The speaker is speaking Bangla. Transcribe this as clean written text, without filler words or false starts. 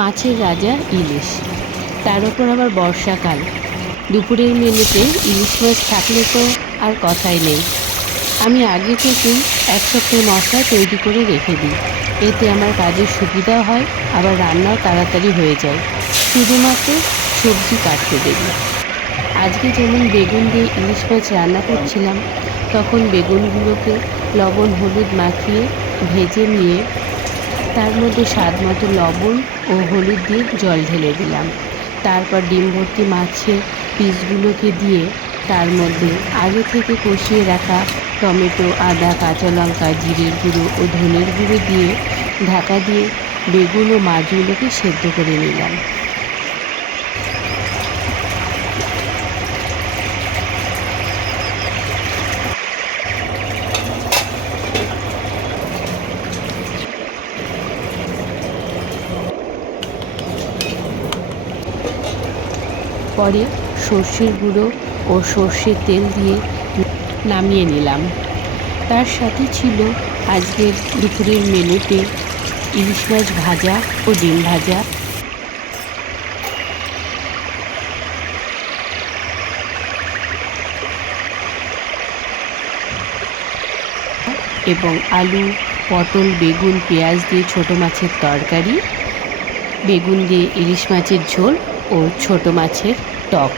মাছের রাজা ইলিশ, তার ওপর আবার বর্ষাকাল। দুপুরের মেনুতে ইলিশ মাছ থাকলে তো আর কথাই নেই। আমি আগে থেকেই এক সপ্তাহ মশলা তৈরি করে রেখে দিই। এতে আমার কাজের সুবিধাও হয়, আবার রান্নাও তাড়াতাড়ি হয়ে যায়। শুধুমাত্র সবজি কাটতে দেরি। আজকে যেমন বেগুন দিয়ে ইলিশ মাছ রান্না করছিলাম, তখন বেগুনগুলোকে লবণ হলুদ মাখিয়ে ভেজে নিয়ে তার মধ্যে স্বাদ মতো লবণ ও হলুদ দিয়ে জল ঢেলে দিলাম। তারপর ডিম ভর্তি মাছের পিসগুলোকে দিয়ে তার মধ্যে আগে থেকে কষিয়ে রাখা টমেটো, আদা, কাঁচা লঙ্কা, জিরের গুঁড়ো ও ধনের গুঁড়ো দিয়ে ঢাকা দিয়ে বেগুন ও মাছগুলোকে সেদ্ধ করে নিলাম। পরে সর্ষের গুঁড়ো ও সর্ষের তেল দিয়ে নামিয়ে নিলাম। তার সাথে ছিল আজকের দুপুরের মেনুতে ইলিশ মাছ ভাজা ও ডিম ভাজা এবং আলু, পটল, বেগুন, পেঁয়াজ দিয়ে ছোটো মাছের তরকারি, বেগুন দিয়ে ইলিশ মাছের ঝোল ও ছোটো মাছের টক।